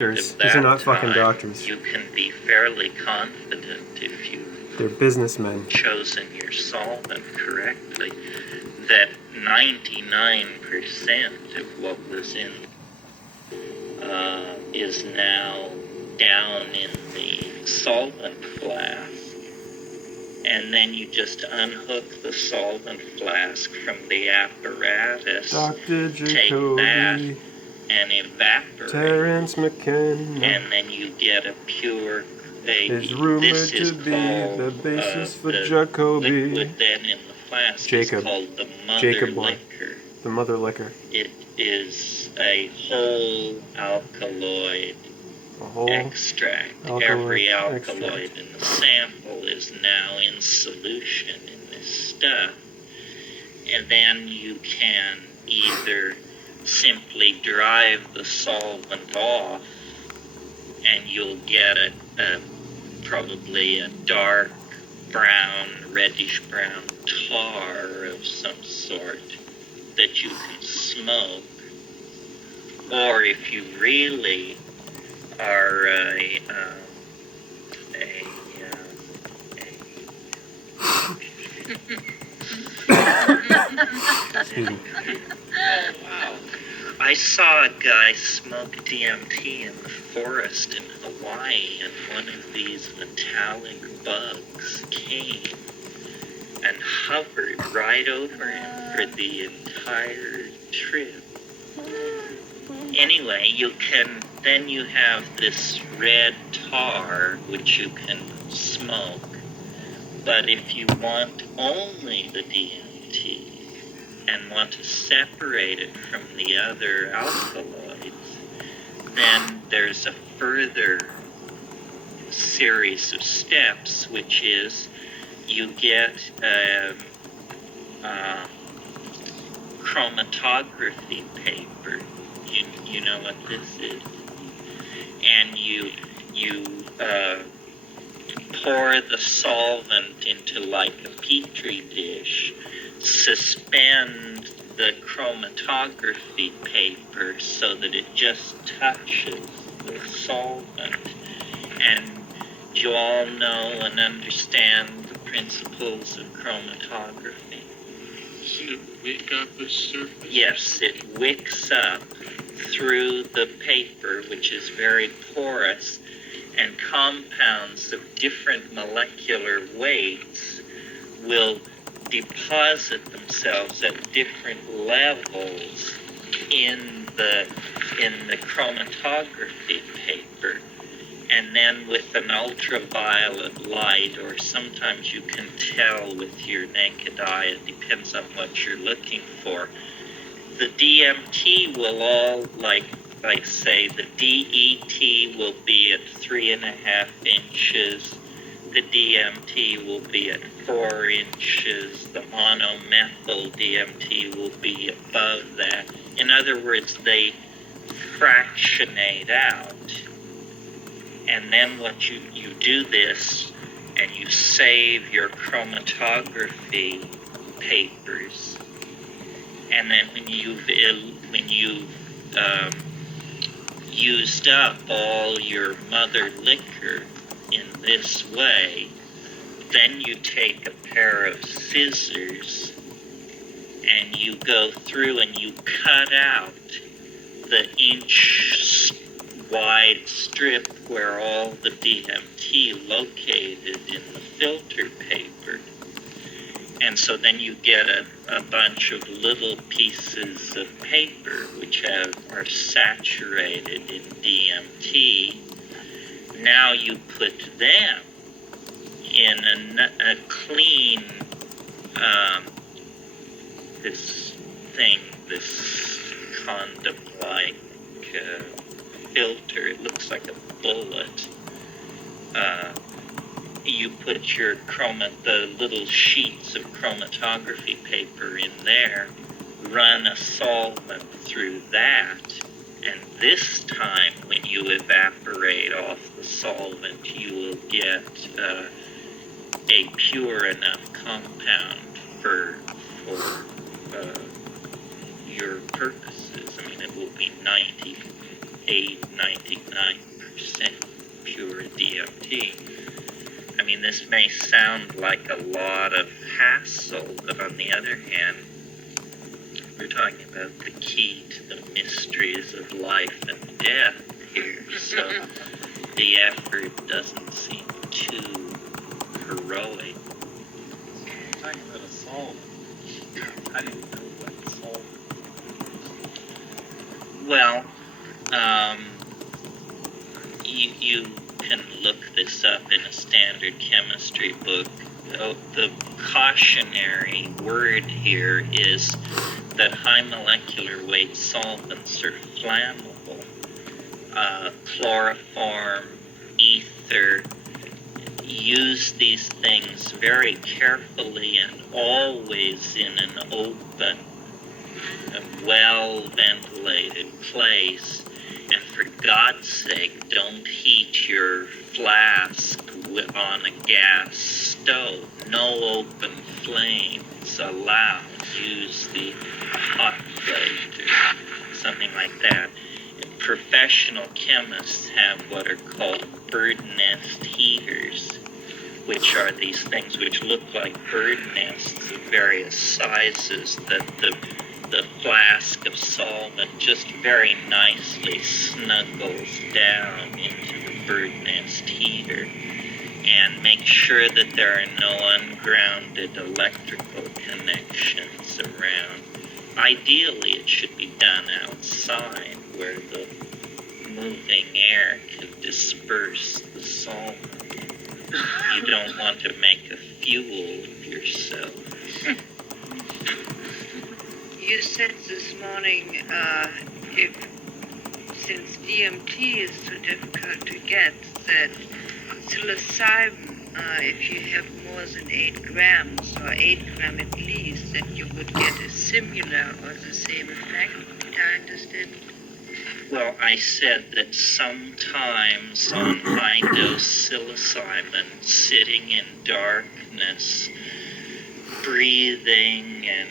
These that are not fucking time, doctors. you can be fairly confident if you They're businessmen. chosen your solvent correctly that 99% of what was in is now down in the solvent flask. And then you just unhook the solvent flask from the apparatus, Dr. take that Jacoby, and evaporate, Terrence McKenna, and then you get a pure. is rumored to be the basis for Jacoby. Liquid then in the flask Jacob. is called the mother Jacob one. liquor. The mother liquor. It is a whole alkaloid extract. Every alkaloid in the sample is now in solution in this stuff. And then you can either simply drive the solvent off and you'll get probably a dark brown, reddish brown tar of some sort that you can smoke. Or if you really are Excuse me. Oh, wow. I saw a guy smoke DMT in the forest in Hawaii, and one of these metallic bugs came and hovered right over him for the entire trip. Anyway, you have this red tar which you can smoke, but if you want only the DMT and want to separate it from the other alkaloids, then there's a further series of steps, which is you get chromatography paper. You know what this is, and you pour the solvent into like a petri dish, suspend the chromatography paper so that it just touches the solvent, and you all know and understand the principles of chromatography. Does it wick up the surface? Yes, it wicks up through the paper, which is very porous, and compounds of different molecular weights will deposit themselves at different levels in the chromatography paper. And then with an ultraviolet light, or sometimes you can tell with your naked eye, it depends on what you're looking for. The DMT will all, like say, the DET will be at 3.5 inches, the DMT will be at 4 inches, the monomethyl DMT will be above that. In other words, they fractionate out. And then what you do this, and you save your chromatography papers, and then when you've used up all your mother liquor in this way, then you take a pair of scissors and you go through and you cut out the inch wide strip where all the DMT located in the filter paper. And so then you get a bunch of little pieces of paper which are saturated in DMT. Now you put them in a clean, this condom-like filter. It looks like a bullet. You put the little sheets of chromatography paper in there, run a solvent through that, and this time when you evaporate off the solvent, you will get a pure enough compound for your purposes. I mean, it will be 90 99% pure DMT. I mean, this may sound like a lot of hassle, but on the other hand, we're talking about the key to the mysteries of life and death here, so the effort doesn't seem too heroic. We're talking about a solvent. How do you know what solvent? Well, you can look this up in a standard chemistry book. The cautionary word here is that high molecular weight solvents are flammable. Chloroform, ether, use these things very carefully and always in an open, well-ventilated place. And for God's sake, don't heat your flask on a gas stove. No open flames allowed. Use the hot plate or something like that. And professional chemists have what are called bird nest heaters, which are these things which look like bird nests of various sizes that the flask of solvent just very nicely snuggles down into the bird nest heater, and make sure that there are no ungrounded electrical connections around. Ideally, it should be done outside where the moving air can disperse the solvent. You don't want to make a fuel of yourself. You said this morning, since DMT is so difficult to get, that psilocybin, if you have more than 8 grams, or 8 grams at least, then you would get a similar or the same effect. Did I understand? Well, I said that sometimes on high-dose psilocybin, sitting in darkness, breathing and,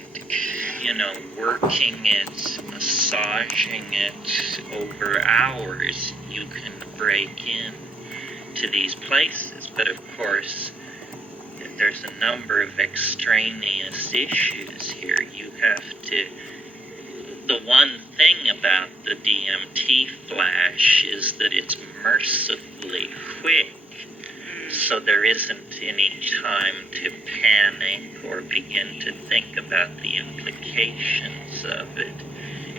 working it, massaging it over hours, you can break in to these places. But of course, there's a number of extraneous issues here. You have to... The one thing about the DMT flash is that it's mercifully quick, so there isn't any time to panic or begin to think about the implications of it.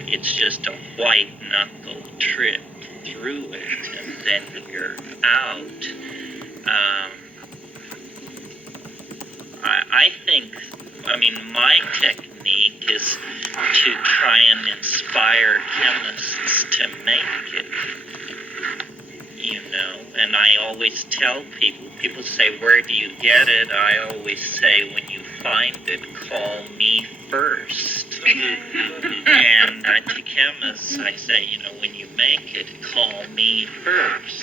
It's just a white-knuckle trip through it, and then you're out. I think, my technique is to try and inspire chemists to make it, and I always tell people say, where do you get it? I always say, when you find it, call me first. And to chemists, I say, when you make it, call me first.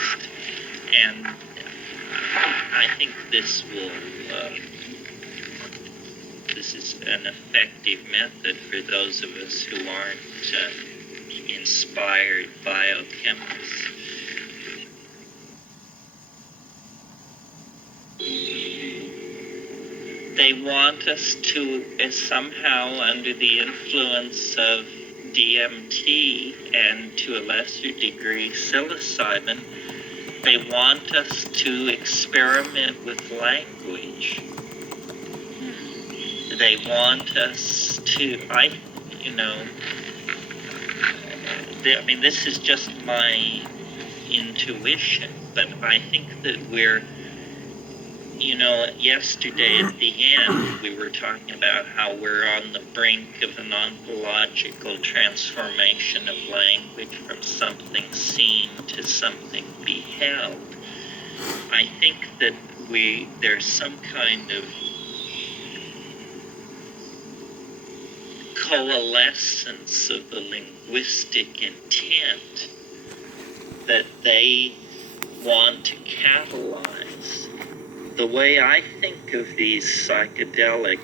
And I think this is an effective method for those of us who aren't inspired biochemists. They want us to, somehow under the influence of DMT and to a lesser degree psilocybin, they want us to experiment with language. They want us to, this is just my intuition, but I think that we're, yesterday at the end, we were talking about how we're on the brink of an ontological transformation of language from something seen to something beheld. I think that there's some kind of coalescence of the linguistic intent that they want to catalyze. The way I think of these psychedelic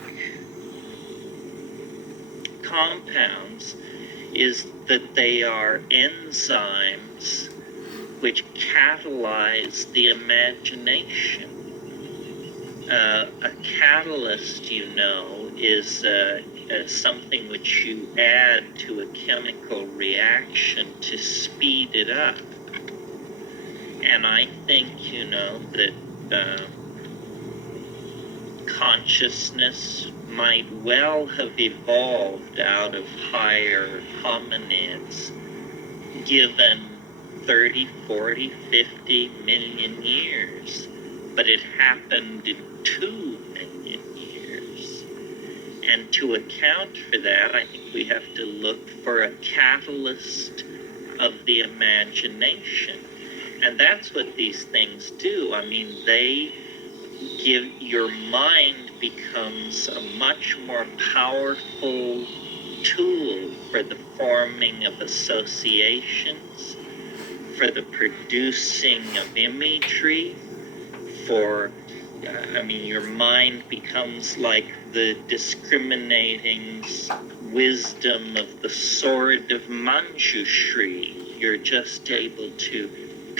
compounds is that they are enzymes things which catalyze the imagination. A catalyst, is something which you add to a chemical reaction to speed it up. And I think, that consciousness might well have evolved out of higher hominids given 30, 40, 50 million years. But it happened in 2 million years. And to account for that, I think we have to look for a catalyst of the imagination. And that's what these things do. I mean, they give, your mind becomes a much more powerful tool for the forming of associations, for the producing of imagery, your mind becomes like the discriminating wisdom of the sword of Manjushri. You're just able to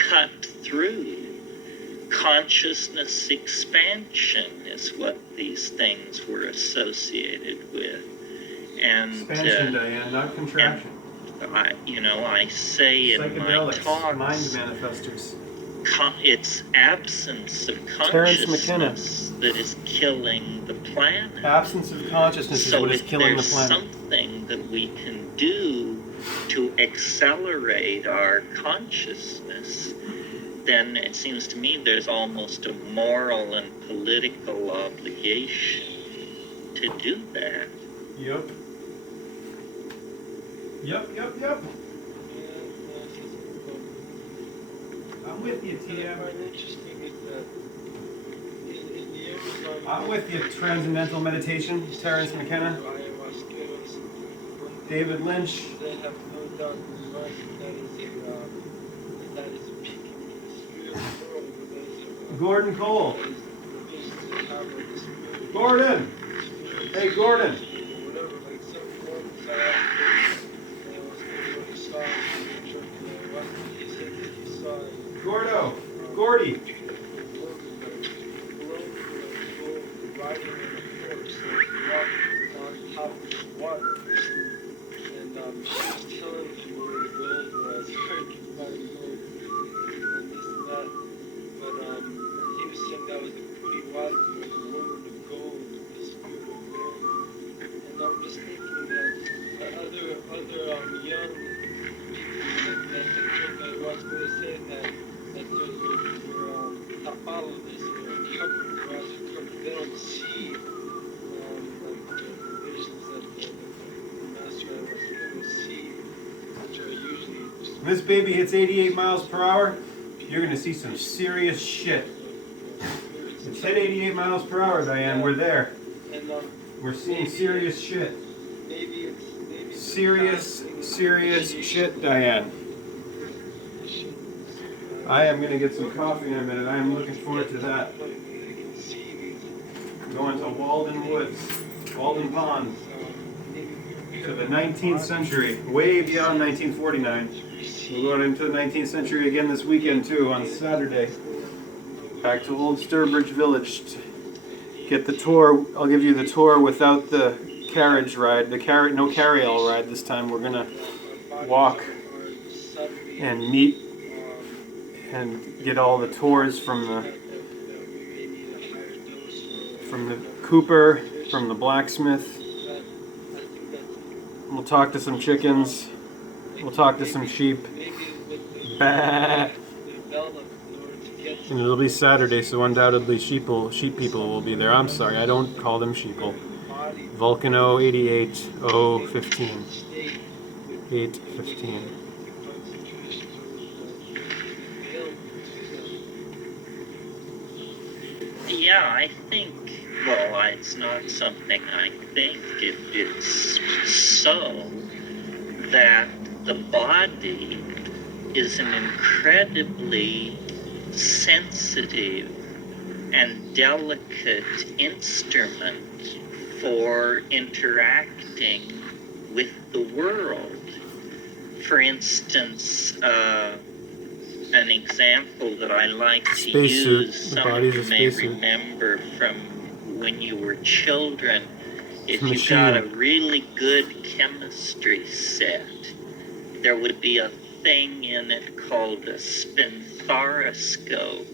cut through. Consciousness expansion is what these things were associated with. And Expansion, Diane, not contraction. I say in my talks, mind manifestors. It's absence of consciousness that is killing the planet. Absence of consciousness is what is killing the planet. So if there's something that we can do to accelerate our consciousness, then it seems to me there's almost a moral and political obligation to do that. Yep. I'm with you, Tia. I'm with you, Transcendental Meditation, Terence McKenna. David Lynch. Gordon Cole. Gordon! Hey, Gordon! Gordo! Gordy! When this baby hits 88 miles per hour, you're going to see some serious shit. It's hit 88 miles per hour, Diane. We're there. We're seeing serious shit. Serious shit, Diane. I am going to get some coffee in a minute. I am looking forward to that. Going to Walden Woods, Walden Pond, to the 19th century, way beyond 1949. We're going into the 19th century again this weekend too, on Saturday. Back to Old Sturbridge Village. Get the tour. I'll give you the tour without the carriage ride, no carry-all ride this time. We're gonna walk and meet and get all the tours from the cooper, from the blacksmith. We'll talk to some chickens. We'll talk to some sheep. Bah. And it'll be Saturday, so undoubtedly sheep people will be there. I'm sorry, I don't call them sheeple. Vulcano 88015. 815. Yeah, I think, well, it's not something I think, it's so that the body is an incredibly sensitive and delicate instrument for interacting with the world. For instance, an example that I like to Spacesuit. use, The some body's of a you may spacesuit. remember from when you were children, if a you got a machine. really good chemistry set, there would be a thing in it called a spinthariscope.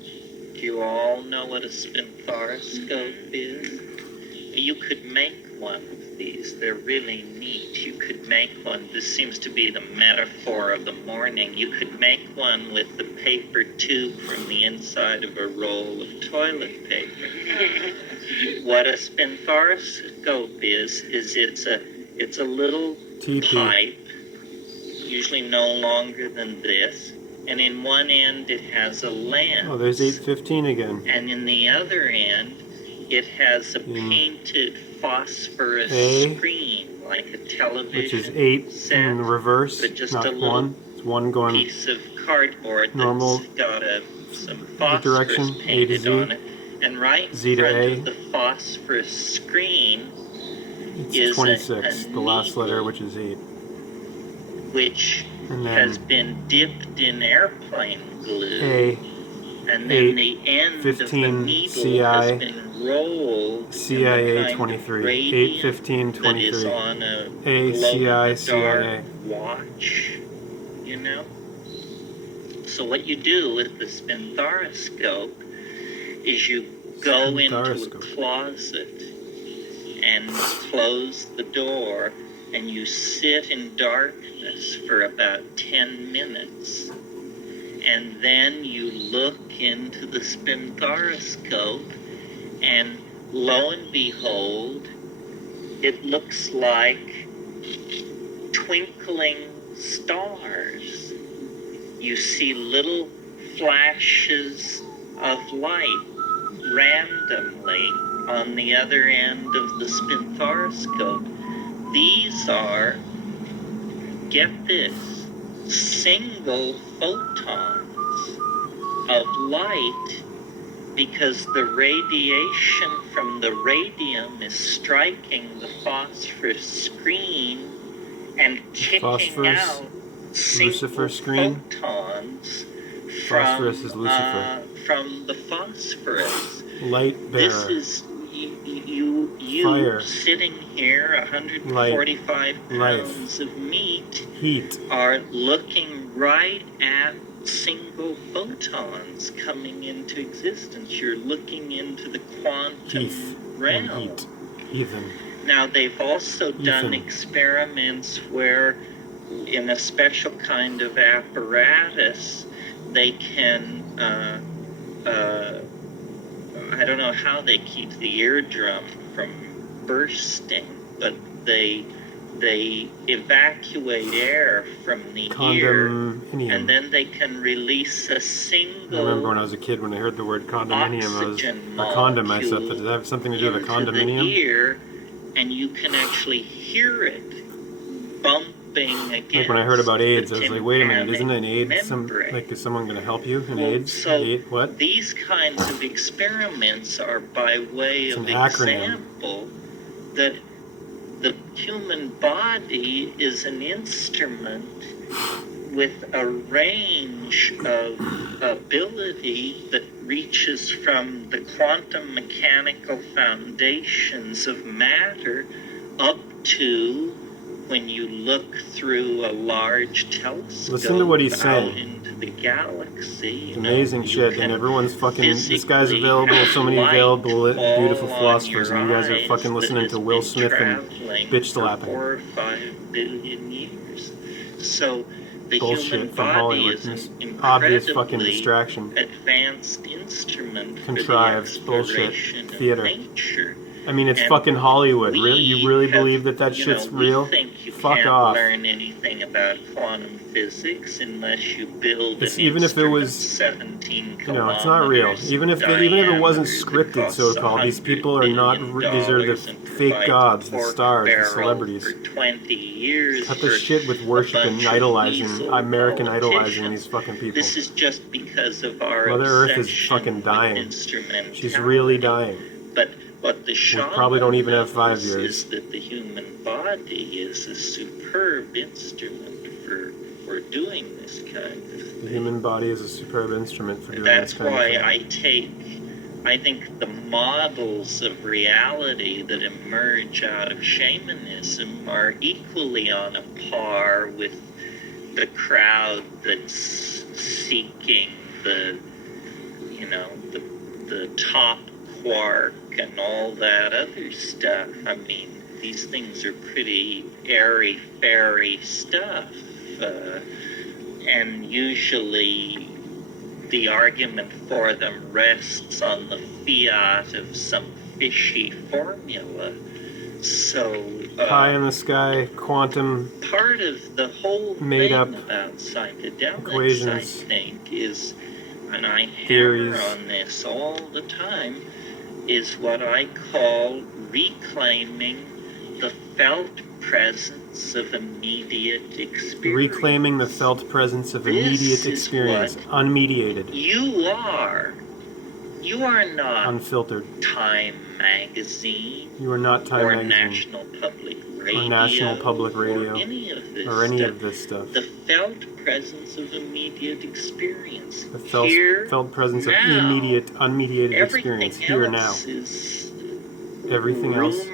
Do you all know what a spinthariscope is? You could make one of these. They're really neat. You could make one. This seems to be the metaphor of the morning. You could make one with the paper tube from the inside of a roll of toilet paper. What a spinthariscope is it's a little TP. pipe, usually no longer than this, and in one end it has a lens. Oh, there's 8:15 again. And in the other end, it has a painted phosphorus A, screen, like a television which is 8 set, in reverse, but just not a little 1. It's 1 going piece of cardboard normal that's got some phosphorus direction, A to painted Z, on it. And right Z in to front A. of the phosphorus screen It's is 26, a the last letter, needle, which is 8. which And then has been dipped in airplane glue. A, And 8, then the end of the 15, needle CI, has been rolled CIA in the kind 23, of radium 8:15, that is 23. on a A, CI, glow-in-the-dark CIA. watch, you know? So what you do with the spinthariscope is you go into a Spinthariscope. closet and close the door, and you sit in darkness for about 10 minutes. And then you look into the spinthariscope, and lo and behold, it looks like twinkling stars. You see little flashes of light randomly on the other end of the spinthariscope. These are, get this, single photons of light, because the radiation from the radium is striking the phosphorus screen and kicking Phosphorus? out single Lucifer screen? photons Phosphorus is Lucifer. from the phosphorus. Light This bearer. is you Fire. sitting here, 145 pounds of meat, Heat. are looking right at single photons coming into existence. You're looking into the quantum Heath. And realm. heat. Heathen. Now, they've also done Ethan. experiments where, in a special kind of apparatus, they can, I don't know how they keep the eardrum from bursting, but they evacuate air from the ear, Condominium. and then they can release a single I remember when I was a kid, when I heard the word condominium, oxygen or condom, I said, molecule does that have something to do with a into the condominium? ear, and you can actually hear it bumping against Like when I heard about AIDS, I was like, wait a minute, isn't an tympanic AIDS membrane. like, is someone going to help you in Well, AIDS? so AIDS? What? these kinds of experiments are by way It's of an acronym. example that the human body is an instrument with a range of ability that reaches from the quantum mechanical foundations of matter up to when you look through a large telescope. Listen to what he's out saying. into the galaxy. It's amazing you shit, can and everyone's fucking, this guy's physically available, so many have available, light beautiful fall philosophers, on and you guys your are fucking eyes listening that to has Will been Smith and traveling bitch for slapping. 4 or 5 billion years. So the Bullshit human from body Hollywood. is an This obvious fucking incredibly distraction. advanced instrument Contrived for the bullshit exploration theater. of nature. I mean, it's And fucking Hollywood. we Really? You really have, believe that you shit's know, real? We think you Fuck can't off. learn anything about quantum physics unless you build It's an even if it instrument was, 17 You know, it's not real. kilometers Even if it wasn't scripted, so called, these people are not. These are the fake gods, the stars, the celebrities. For 20 years. Cut the shit with worshiping, idolizing, American idolizing these fucking people. This is just because of our Mother Earth is obsession fucking with dying. instrumentality. She's really dying. But what the shaman probably don't even have 5 knows years. is that the human body is a superb instrument for for doing this kind of The thing. human body is a superb instrument for doing That's this kind why of thing. I think the models of reality that emerge out of shamanism are equally on a par with the crowd that's seeking the top quark and all that other stuff. I mean, these things are pretty airy-fairy stuff. And usually the argument for them rests on the fiat of some fishy formula. So Pie in the sky, quantum part of the whole made thing up about psychedelics, equations, I think, is, and I theories. hammer on this all the time, is what I call reclaiming the felt presence of immediate experience. Reclaiming the felt presence of immediate experience, unmediated. You are not unfiltered. Time Magazine. You are not Time or Magazine. National Public Radio. Or National Public Radio. Or any of this stuff. The felt presence of immediate experience. The felt presence now, of unmediated experience. Here now. Everything else is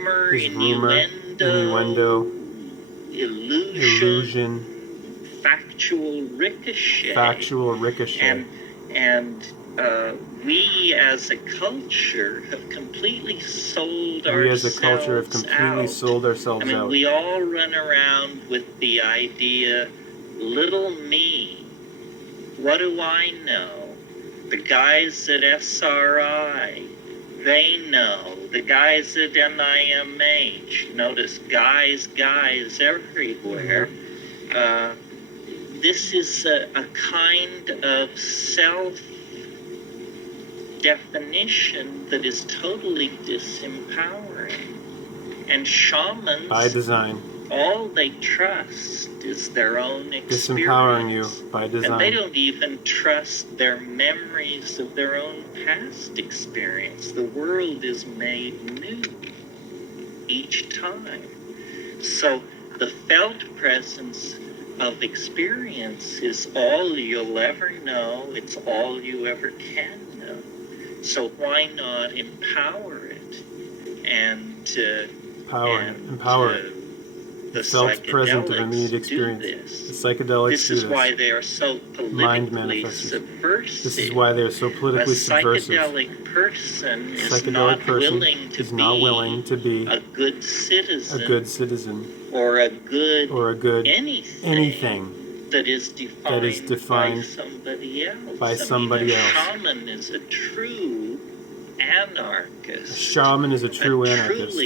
rumor, innuendo, illusion, factual ricochet. And we as a culture have completely sold ourselves out. I mean, we all run around with the idea, little me, what do I know? The guys at SRI, they know. The guys at NIMH, notice guys everywhere. This is a kind of self-definition that is totally disempowering. And shamans, by design, all they trust is their own experience. Disempowering you by design. And they don't even trust their memories of their own past experience. The world is made new each time. So the felt presence of experience is all you'll ever know. It's all you ever can know. So why not empower it and empower it. The felt present of immediate experience. The psychedelics this do is this. why they are so politically subversive. This is why they are so politically subversive. A psychedelic person is not willing to be a good citizen, or a good anything that is defined by somebody else. A shaman is a true anarchist. A shaman is a true anarchist.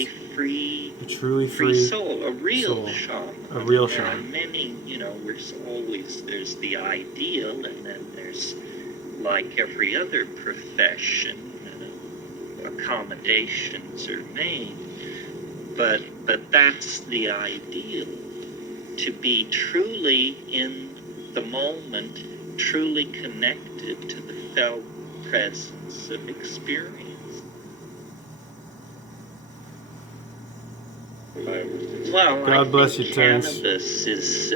A truly free soul, a real shaman. A real there shaman. Are many, there's the ideal, and then there's, like every other profession, accommodations are made. But that's the ideal, to be truly in the moment, truly connected to the felt presence of experience. Well, God bless you, Terence. Cannabis is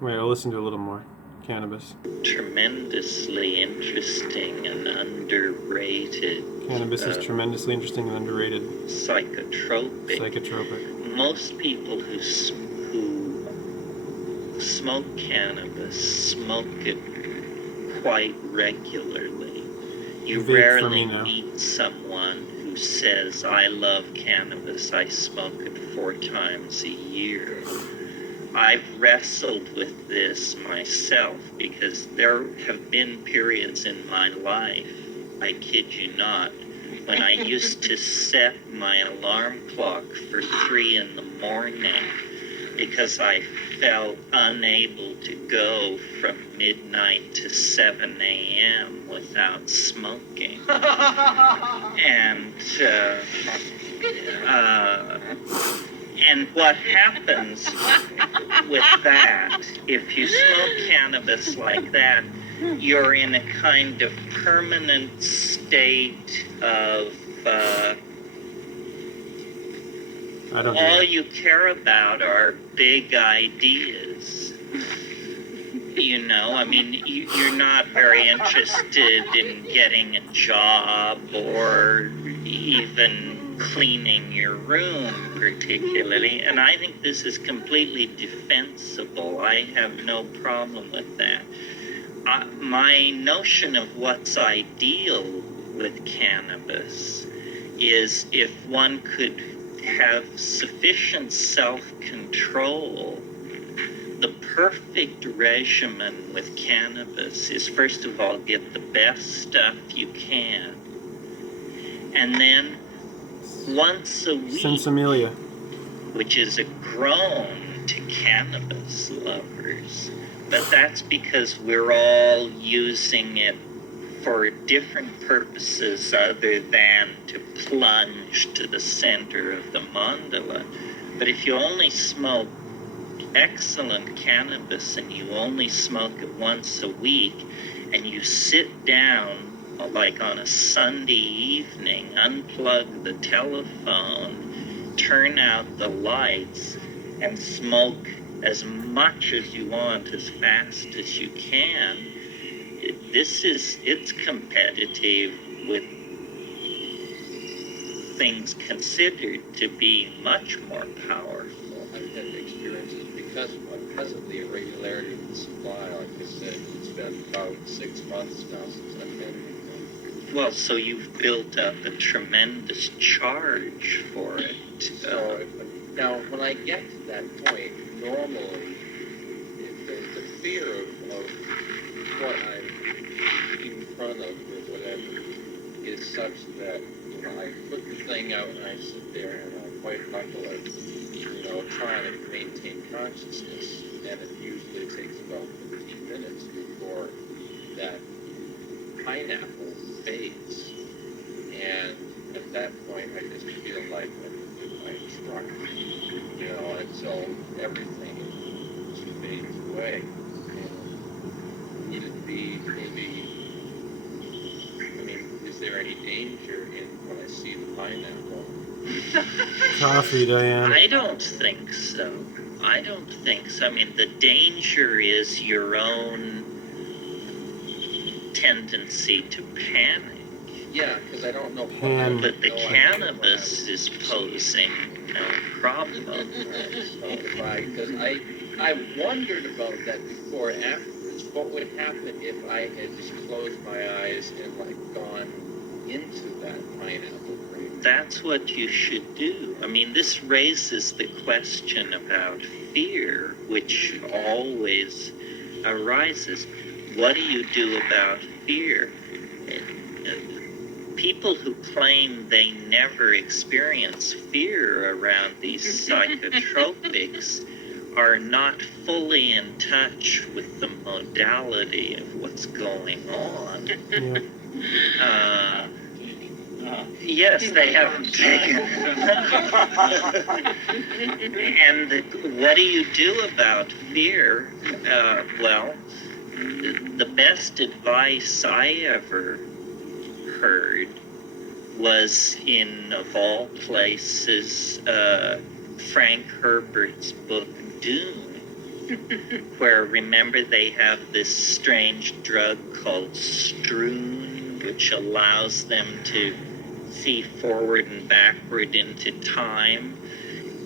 wait, I'll listen to a little more. Cannabis. Tremendously interesting and underrated. Cannabis is tremendously interesting and underrated. Psychotropic. Most people who smoke cannabis smoke it quite regularly. You rarely meet someone who says, I love cannabis, I smoke it 4 times a year. I've wrestled with this myself because there have been periods in my life, I kid you not, when I used to set my alarm clock for 3 in the morning because I felt unable to go from midnight to 7 a.m. without smoking. And what happens with that, if you smoke cannabis like that, you're in a kind of permanent state of all you care about are big ideas. I mean, you're not very interested in getting a job or even cleaning your room particularly, and I think this is completely defensible. I have no problem with that. My notion of what's ideal with cannabis is if one could have sufficient self-control. The perfect regimen with cannabis is, first of all, get the best stuff you can, and then once a week, Sensimelia. which is a groan to cannabis lovers, but that's because we're all using it for different purposes other than to plunge to the center of the mandala. But if you only smoke excellent cannabis and you only smoke it once a week, and you sit down like on a Sunday evening, unplug the telephone, turn out the lights, and smoke as much as you want as fast as you can, it's competitive with things considered to be much more powerful. I've had experiences because of the irregularity of the supply. Like I said, it's been about 6 months now since I've had anything. Well, so you've built up a tremendous charge for it. So now, when I get to that point, normally the fear of what I'm in front of or whatever is such that I put the thing out and I sit there and I white knuckle it, trying to maintain consciousness, and it usually takes about 15 minutes before that pineapple fades. And at that point, I just feel like I'm struck, until everything just fades away. And would it be maybe, is there any danger in when I see the pineapple? Coffee, Diane. I don't think so. I mean, the danger is your own tendency to panic. Yeah, because I don't know. But the cannabis is posing no problem. Because I wondered about that before and afterwards. What would happen if I had just closed my eyes and gone into that pineapple brain? That's what you should do. I mean, this raises the question about fear, which always arises. What do you do about fear? People who claim they never experience fear around these psychotropics are not fully in touch with the modality of what's going on. Yeah. Yes, they haven't taken. And what do you do about fear? Well, the best advice I ever heard was in, of all places, Frank Herbert's book Dune, where, remember, they have this strange drug called Stroon, which allows them to see forward and backward into time.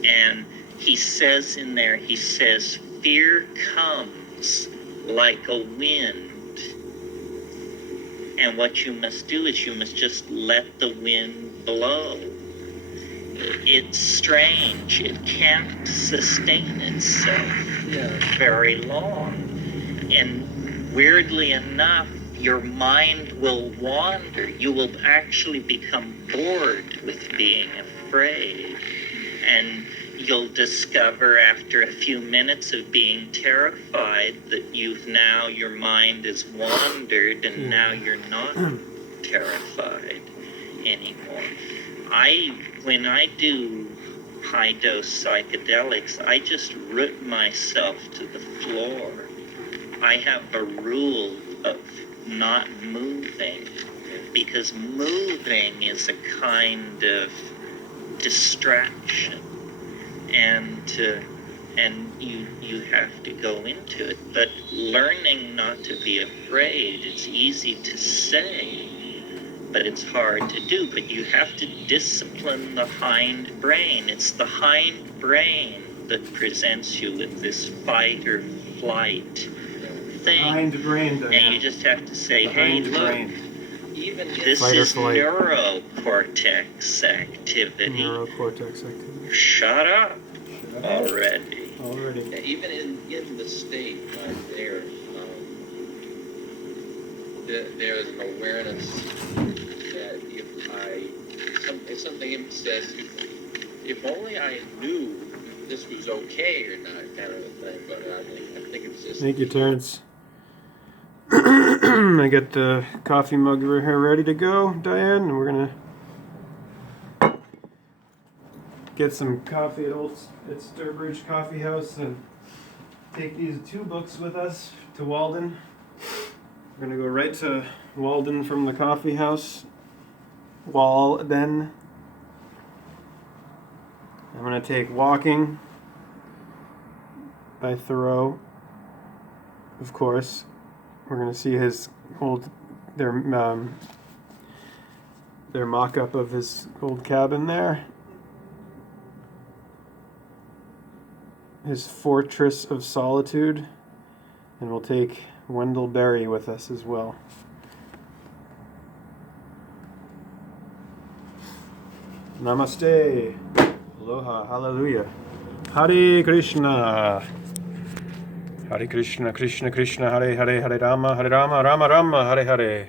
And he says in there, fear comes like a wind. And what you must do is you must just let the wind blow. It's strange. It can't sustain itself very long. And weirdly enough, your mind will wander. You will actually become bored with being afraid. And you'll discover after a few minutes of being terrified that your mind has wandered and now you're not terrified anymore. When I do high dose psychedelics, I just root myself to the floor. I have a rule of not moving, because moving is a kind of distraction. And and you have to go into it. But learning not to be afraid, it's easy to say, but it's hard to do. But you have to discipline the hind brain. It's the hind brain that presents you with this fight or flight thing. Hind brain, And you Diane. just have to say, The hey, hind look, brain. Even this Fight or is flight. neurocortex activity. Neurocortex activity. Shut up already. Already. even in the state I'm there, there's an awareness that if something says, if only I knew this was okay or not, kind of a thing. But I think it's just. Thank you, Terrence. I got the coffee mug here ready to go, Diane, and we're gonna get some coffee at Sturbridge Coffee House and take these 2 books with us to Walden. We're gonna go right to Walden from the coffee house. Walden. I'm gonna take Walking by Thoreau, of course. We're gonna see his their mock-up of his old cabin there. His Fortress of Solitude, and we'll take Wendell Berry with us as well. Namaste. Aloha. Hallelujah. Hare Krishna. Hare Krishna, Krishna Krishna, Hare Hare, Hare Rama, Rama Rama, Hare Hare.